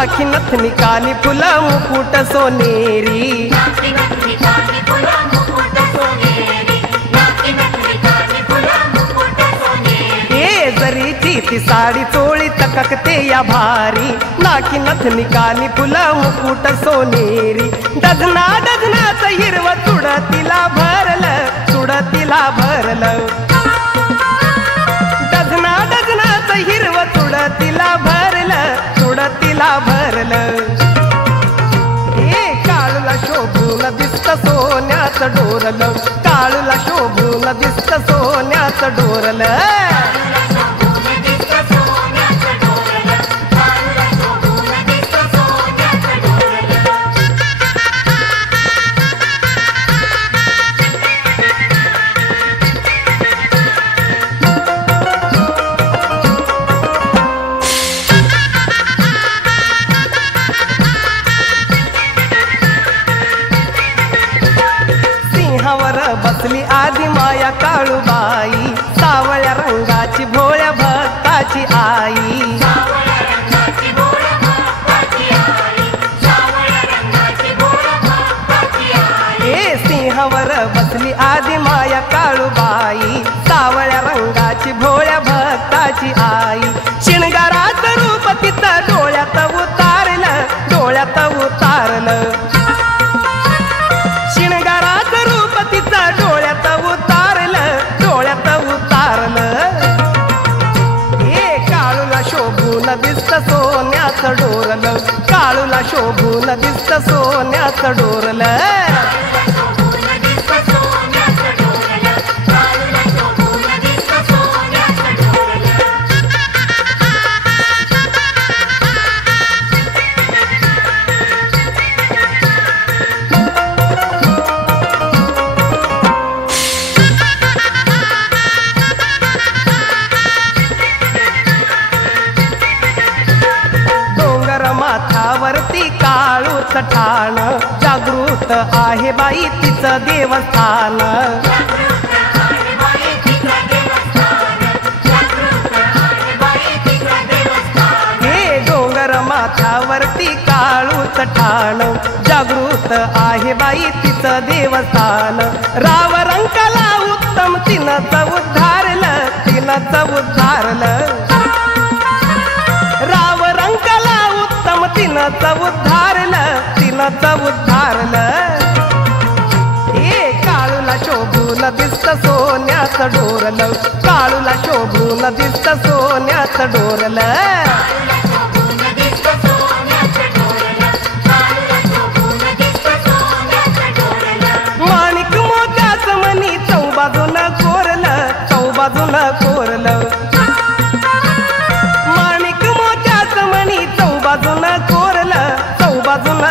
नाकी नथनी कानी फुला मुकुट सोनेरी ए जरीची ती साडी चोळी तककते या भारी नाकी नथनी कानी फुला मुकुट सोनेरी डझना डझनाच हिरव चुडतीला भरलं चुडतीला भरलं डझना डझनाच हिरव चुडतीला भरलं चुडतीला भरलं ए काळूला शोभून दिसत सोन्याचं डोरलं काळूला शोभून दिसत सोन्याचं डोरलं बसली आधी माया काळूबाई सावळ्या रंगाची भोळ्या भक्ताची आई ए सिंहावर बसली आधी माया काळूबाई सावळ्या रंगाची भोळ्या भक्ताची आई शिणगाराचं रूप तिथं डोळ्यात उतारलं डोळ्यात उतारलं डोळ्यात उतारलं डोळ्यात उतारलं ए काळूला शोभून दिसत सोन्याचं डोरलं काळूला शोभून दिसत सोन्याचं डोरलं माथावरती काळूच ठाण जागृत आहे बाई तिचं देवस्थान हे डोंगर माथ्यावरती काळूच ठाण जागृत आहे बाई तिचं देवस्थान राव रंकाला उत्तम तिनंच उद्धारलं तिनंच उद्धारलं राव रंकाला उत्तम तिनंच उद्धारलं तिनंच उद्धारलं ए काळूला शोभून दिसत सोन्याचं डोरलं काळूला शोभून दिसत सोन्याचं डोरलं माणिक मोत्याचं मनी चौबाजून कोरलं चौबाजून कोरलं चौबाजून कोरलं चौबाजून